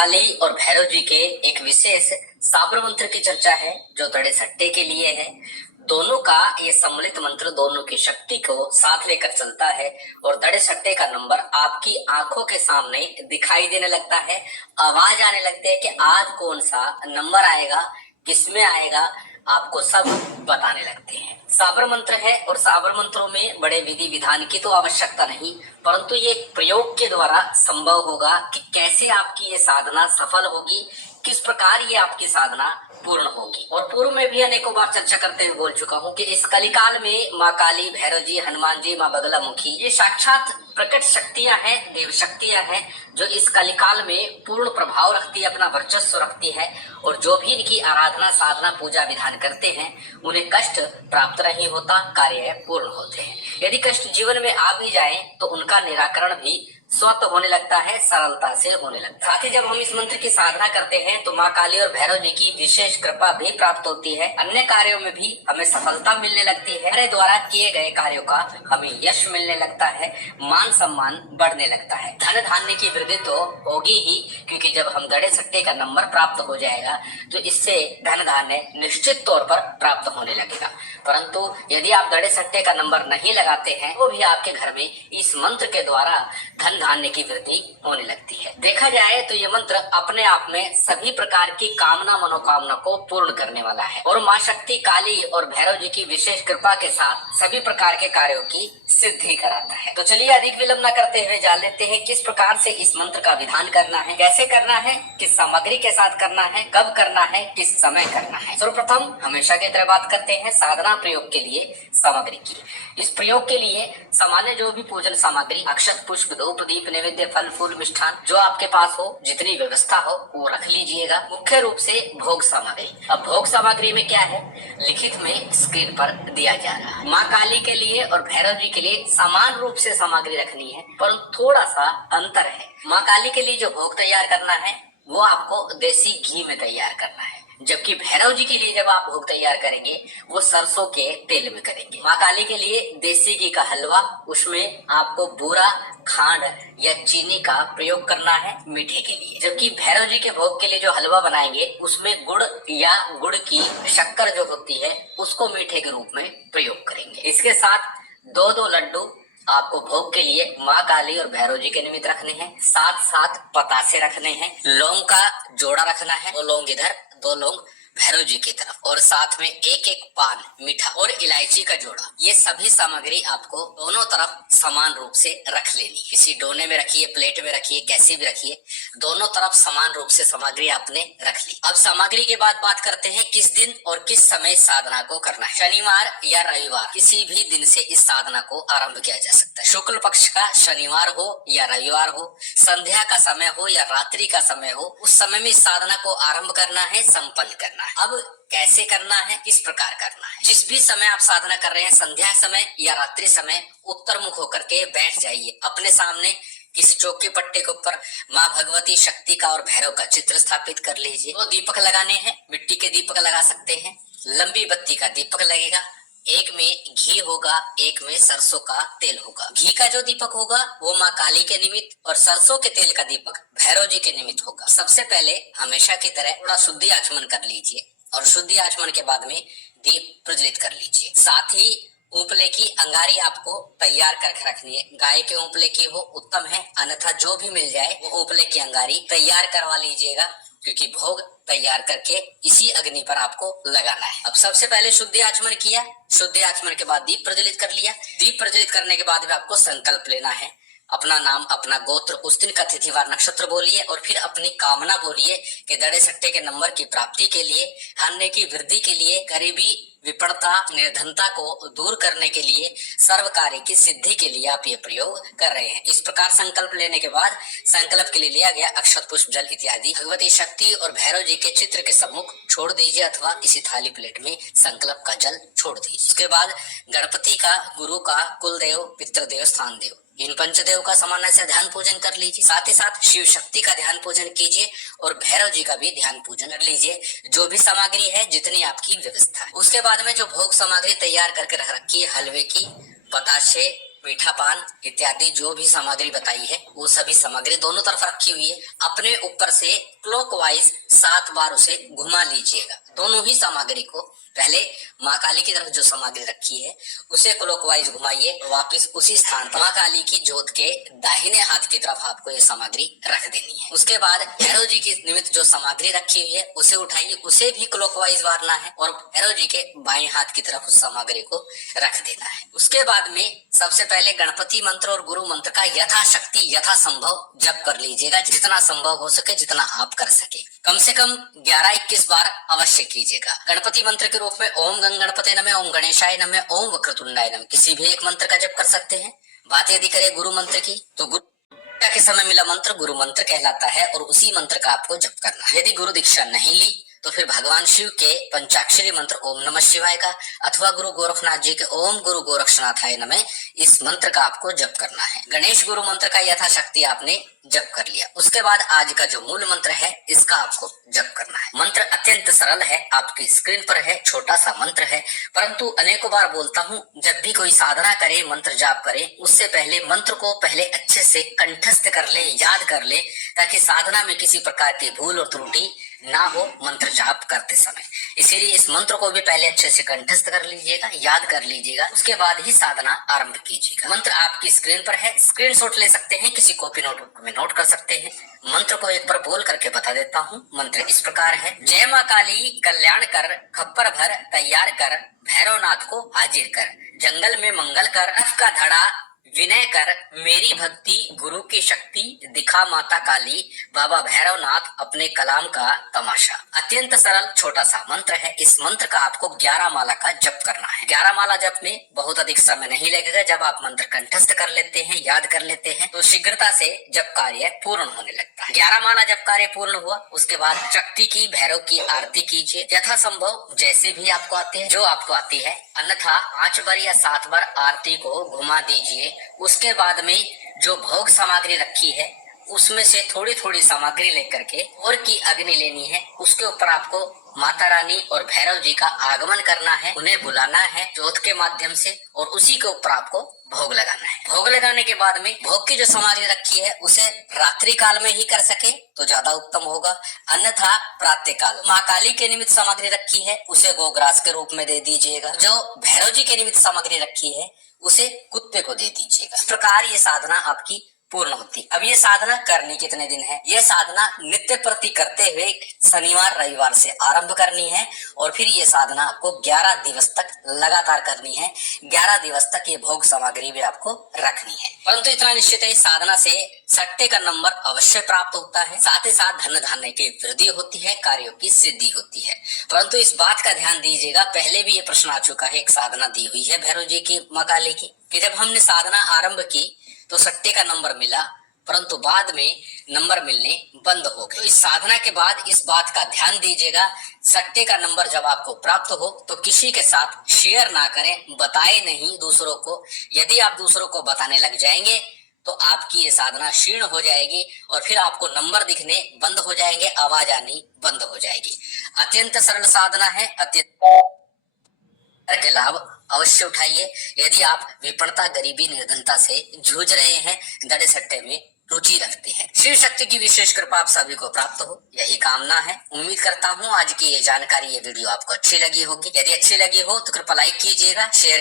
काली और भैरव जी के एक विशेष साबर मंत्र की चर्चा है जो दड़े सट्टे के लिए है। दोनों का ये सम्मिलित मंत्र दोनों की शक्ति को साथ लेकर चलता है और दड़े सट्टे का नंबर आपकी आंखों के सामने दिखाई देने लगता है। आवाज आने लगती है कि आज कौन सा नंबर आएगा, किसमें आएगा, आपको सब बताने लगते हैं। साबर मंत्र है और साबर मंत्रों में बड़े विधि विधान की तो आवश्यकता नहीं, परंतु ये प्रयोग के द्वारा संभव होगा कि कैसे आपकी ये साधना सफल होगी, किस प्रकार ये आपकी साधना पूर्ण होगी। और पूर्व में भी अनेकों बार चर्चा करते हुए बोल चुका हूँ कि इस कलिकाल में माँ काली, भैरव जी, हनुमान जी, माँ बगलामुखी ये साक्षात प्रकट शक्तियां हैं, देव शक्तियां हैं जो इस कलिकाल में पूर्ण प्रभाव रखती है, अपना वर्चस्व रखती है। और जो भी इनकी आराधना, साधना, पूजा विधान करते हैं उन्हें कष्ट प्राप्त नहीं होता, कार्य पूर्ण होते हैं। यदि कष्ट जीवन में आ भी जाए तो उनका निराकरण भी स्वतः होने लगता है, सरलता से होने लगता है। साथ ही जब हम इस मंत्र की साधना करते हैं तो माँ काली और भैरव जी की विशेष कृपा भी प्राप्त होती है। अन्य कार्यों में भी हमें सफलता मिलने लगती है। हमारे द्वारा किए गए कार्यों का हमें यश मिलने लगता है, मान सम्मान बढ़ने लगता है। धन धान्य की वृद्धि तो होगी ही, क्योंकि जब हम दड़े सट्टे का नंबर प्राप्त हो जाएगा तो इससे धन धान्य निश्चित तौर पर प्राप्त होने लगेगा। परंतु यदि आप दड़े सट्टे का नंबर नहीं लगाते हैं तो भी आपके घर में इस मंत्र के द्वारा धन धान्य की वृद्धि होने लगती है। देखा जाए तो ये मंत्र अपने आप में सभी प्रकार की कामना, मनोकामना को पूर्ण करने वाला है और माँ शक्ति काली और भैरव जी की विशेष कृपा के साथ सभी प्रकार के कार्यों की सिद्धि कराता है। तो चलिए अधिक विलंब न करते हुए जान लेते हैं किस प्रकार से इस मंत्र का विधान करना है, कैसे करना है, किस सामग्री के साथ करना है, कब करना है, किस समय करना है। सर्वप्रथम हमेशा की तरह बात करते हैं साधना प्रयोग के लिए सामग्री की। इस प्रयोग के लिए सामान्य जो भी पूजन सामग्री, अक्षत, पुष्प, धूप, दीप, नैवेद्य, फल, फूल, मिष्ठान जो आपके पास हो, जितनी व्यवस्था हो वो रख लीजिएगा। मुख्य रूप से भोग सामग्री। अब भोग सामग्री में क्या है, लिखित में स्क्रीन पर दिया जा रहा है। माँ काली के लिए और भैरव जी के लिए समान रूप से सामग्री रखनी है, परंतु थोड़ा सा अंतर है। माँ काली के लिए जो भोग तैयार करना है वो आपको देसी घी में तैयार करना है, जबकि भैरव जी के लिए जब आप भोग तैयार करेंगे वो सरसों के तेल में करेंगे। माँ काली के लिए देसी घी का हलवा, उसमें आपको बूरा, खांड या चीनी का प्रयोग करना है मीठे के लिए। जबकि भैरव जी के भोग के लिए जो हलवा बनाएंगे उसमें गुड़ या गुड़ की शक्कर जो होती है उसको मीठे के रूप में प्रयोग करेंगे। इसके साथ दो दो लड्डू आपको भोग के लिए माँ काली और भैरव जी के निमित्त रखने हैं। साथ साथ पतासे रखने हैं, लौंग का जोड़ा रखना है, दो लौंग इधर, दो लौंग भैरव जी की तरफ, और साथ में एक एक पान मीठा और इलायची का जोड़ा। ये सभी सामग्री आपको दोनों तरफ समान रूप से रख लेनी। किसी डोने में रखिए, प्लेट में रखिए, कैसी भी रखिए, दोनों तरफ समान रूप से सामग्री आपने रख ली। अब सामग्री के बाद बात करते हैं किस दिन और किस समय साधना को करना है। शनिवार या रविवार किसी भी दिन से इस साधना को आरंभ किया जा सकता है। शुक्ल पक्ष का शनिवार हो या रविवार हो, संध्या का समय हो या रात्रि का समय हो, उस समय में इस साधना को आरंभ करना है, संपन्न करना है। अब कैसे करना है, किस प्रकार करना है। जिस भी समय आप साधना कर रहे हैं, संध्या समय या रात्रि समय, उत्तर मुख होकर के बैठ जाइए। अपने सामने किसी चौकी पट्टे के ऊपर माँ भगवती, शक्ति का और भैरव का चित्र स्थापित कर लीजिए। दो दीपक लगाने हैं, मिट्टी के दीपक लगा सकते हैं, लंबी बत्ती का दीपक लगेगा। एक में घी होगा, एक में सरसों का तेल होगा। घी का जो दीपक होगा वो माँ काली के निमित्त और सरसों के तेल का दीपक भैरव जी के निमित्त होगा। सबसे पहले हमेशा की तरह थोड़ा शुद्धि आचमन कर लीजिए और शुद्धि आचमन के बाद में दीप प्रज्वलित कर लीजिए। साथ ही ऊपले की अंगारी आपको तैयार करके रखनी है। गाय के ऊपले की हो उत्तम है, अन्यथा जो भी मिल जाए वो ऊपले की अंगारी तैयार करवा लीजिएगा, क्योंकि भोग तैयार करके इसी अग्नि पर आपको लगाना है। अब सबसे पहले शुद्धि आचमन किया, शुद्धि आचमन के बाद दीप प्रज्वलित कर लिया। दीप प्रज्वलित करने के बाद भी आपको संकल्प लेना है। अपना नाम, अपना गोत्र, उस दिन का तिथिवार नक्षत्र बोलिए और फिर अपनी कामना बोलिए कि दड़े सट्टे के नंबर की प्राप्ति के लिए, धान्य की वृद्धि के लिए, गरीबी, विपणता, निर्धनता को दूर करने के लिए, सर्व कार्य की सिद्धि के लिए आप ये प्रयोग कर रहे हैं। इस प्रकार संकल्प लेने के बाद संकल्प के लिए लिया गया अक्षत, पुष्प, जल इत्यादि भगवती शक्ति और भैरव जी के चित्र के सम्मुख छोड़ दीजिए अथवा किसी थाली प्लेट में संकल्प का जल छोड़ दीजिए। उसके बाद गणपति का, गुरु का, कुलदेव, पितृदेव, स्थान देव, इन पंचदेव का सामान्य से ध्यान पूजन कर लीजिए। साथ ही साथ शिव शक्ति का ध्यान पूजन कीजिए और भैरव जी का भी ध्यान पूजन कर लीजिए। जो भी सामग्री है, जितनी आपकी व्यवस्था है। उसके बाद में जो भोग सामग्री तैयार करके रख रखी है, हलवे की, बताशे, मीठा पान इत्यादि जो भी सामग्री बताई है वो सभी सामग्री दोनों तरफ रखी हुई है। अपने ऊपर से क्लॉकवाइज 7 बार उसे घुमा लीजिएगा। दोनों ही सामग्री को पहले माँ काली की तरफ जो सामग्री रखी है उसे क्लॉकवाइज घुमाइए, वापस उसी स्थान पर माँ काली की जोत के दाहिने हाथ की तरफ आपको ये सामग्री रख देनी है। उसके बाद भैरव जी की निमित्त जो सामग्री रखी हुई है उसे उठाइए, उसे भी क्लॉकवाइज मारना है और भैरव जी के बाएं हाथ की तरफ उस सामग्री को रख देना है। उसके बाद में सबसे पहले गणपति मंत्र और गुरु मंत्र का यथाशक्ति यथासंभव जप कर लीजिएगा। जितना संभव हो सके, जितना आप कर सके, कम से कम 11-21 बार अवश्य कीजिएगा। गणपति मंत्र के रूप में ओम गंग गणपते नमः, ओम गणेशाय नमः, ओम वक्रतुंडाय नमः, किसी भी एक मंत्र का जप कर सकते हैं। बात यदि करें गुरु मंत्र की तो गुरु के समय मिला मंत्र गुरु मंत्र कहलाता है और उसी मंत्र का आपको जप करना है। यदि गुरु दीक्षा नहीं ली तो फिर भगवान शिव के पंचाक्षरी मंत्र ओम नमः शिवाय का अथवा गुरु गोरखनाथ जी के ओम गुरु गोरक्षनाथाय नमः, इस मंत्र का आपको जप करना है। गणेश गुरु मंत्र का यथाशक्ति आपने जप कर लिया। उसके बाद आज का जो मूल मंत्र है इसका आपको जप करना है। मंत्र अत्यंत सरल है, आपकी स्क्रीन पर है, छोटा सा मंत्र है, परंतु अनेकों बार बोलता हूँ, जब भी कोई साधना करे, मंत्र जाप करे, उससे पहले मंत्र को पहले अच्छे से कंठस्थ कर ले, याद कर ले, ताकि साधना में किसी प्रकार की भूल और त्रुटि ना हो मंत्र जाप करते समय। इसीलिए इस मंत्र को भी पहले अच्छे से कंठस्थ कर लीजिएगा, याद कर लीजिएगा, उसके बाद ही साधना आरंभ कीजिएगा। मंत्र आपकी स्क्रीन पर है, स्क्रीनशॉट ले सकते हैं, किसी कॉपी नोटबुक में नोट कर सकते हैं। मंत्र को एक बार बोल करके बता देता हूँ। मंत्र इस प्रकार है। जय माँ काली कल्याण कर, खप्पर भर तैयार कर, भैरवनाथ को हाजिर कर, जंगल में मंगल कर, रफ का धड़ा विनय कर, मेरी भक्ति गुरु की शक्ति दिखा माता काली, बाबा भैरवनाथ अपने कलाम का तमाशा। अत्यंत सरल छोटा सा मंत्र है। इस मंत्र का आपको 11 माला का जप करना है। 11 माला जप में बहुत अधिक समय नहीं लगेगा। जब आप मंत्र कंठस्थ कर लेते हैं, याद कर लेते हैं, तो शीघ्रता से जप कार्य पूर्ण होने लगता है। 11 माला जप कार्य पूर्ण हुआ, उसके बाद शक्ति की, भैरव की आरती कीजिए यथासंभव, जैसे भी आपको आते हैं, जो आपको आती है, अन्यथा 5 बार या 7 बार आरती को घुमा दीजिए। उसके बाद में जो भोग सामग्री रखी है उसमें से थोड़ी थोड़ी सामग्री लेकर के और की अग्नि लेनी है। उसके ऊपर आपको माता रानी और भैरव जी का आगमन करना है, उन्हें बुलाना है जोत के माध्यम से और उसी के ऊपर आपको भोग लगाना है। भोग लगाने के बाद में भोग की जो सामग्री रखी है उसे रात्रि काल में ही कर सके तो ज्यादा उत्तम होगा, अन्यथा प्रातः काल। माँ काली के निमित्त सामग्री रखी है उसे गोग्रास के रूप में दे दीजिएगा। जो भैरव जी के निमित्त सामग्री रखी है उसे कुत्ते को दे दीजिएगा। इस प्रकार ये साधना आपकी पूर्ण होती। अब ये साधना करनी कितने दिन है? ये साधना नित्य प्रति करते हुए शनिवार रविवार से आरंभ करनी है और फिर ये साधना आपको 11 दिवस तक लगातार करनी है। 11 दिवस तक ये भोग सामग्री भी आपको रखनी है। परंतु इतना निश्चित है, साधना से सट्टे का नंबर अवश्य प्राप्त होता है, साथ ही साथ धन धान्य की वृद्धि होती है, कार्यों की सिद्धि होती है। परंतु इस बात का ध्यान दीजिएगा, पहले भी ये प्रश्न आ चुका है, एक साधना दी हुई है भैरव जी की, माँ काली की, कि जब हमने साधना आरंभ की तो सट्टे का नंबर मिला, परंतु बाद में नंबर मिलने बंद हो गए। तो इस साधना के बाद इस बात का ध्यान दीजिएगा, सट्टे का नंबर जब आपको प्राप्त हो तो किसी के साथ शेयर ना करें, बताए नहीं दूसरों को। यदि आप दूसरों को बताने लग जाएंगे तो आपकी ये साधना क्षीण हो जाएगी और फिर आपको नंबर दिखने बंद हो जाएंगे, आवाज आनी बंद हो जाएगी। अत्यंत सरल साधना है, अत्यंत के लाभ अवश्य उठाइए। यदि आप विपन्नता, गरीबी, निर्धनता से जूझ रहे हैं, दड़े सट्टे में रुचि रखते हैं, शिव शक्ति की विशेष कृपा आप सभी को प्राप्त हो, यही कामना है। उम्मीद करता हूँ आज की ये जानकारी, ये वीडियो आपको अच्छी लगी होगी। यदि अच्छी लगी हो तो कृपया लाइक कीजिएगा, शेयर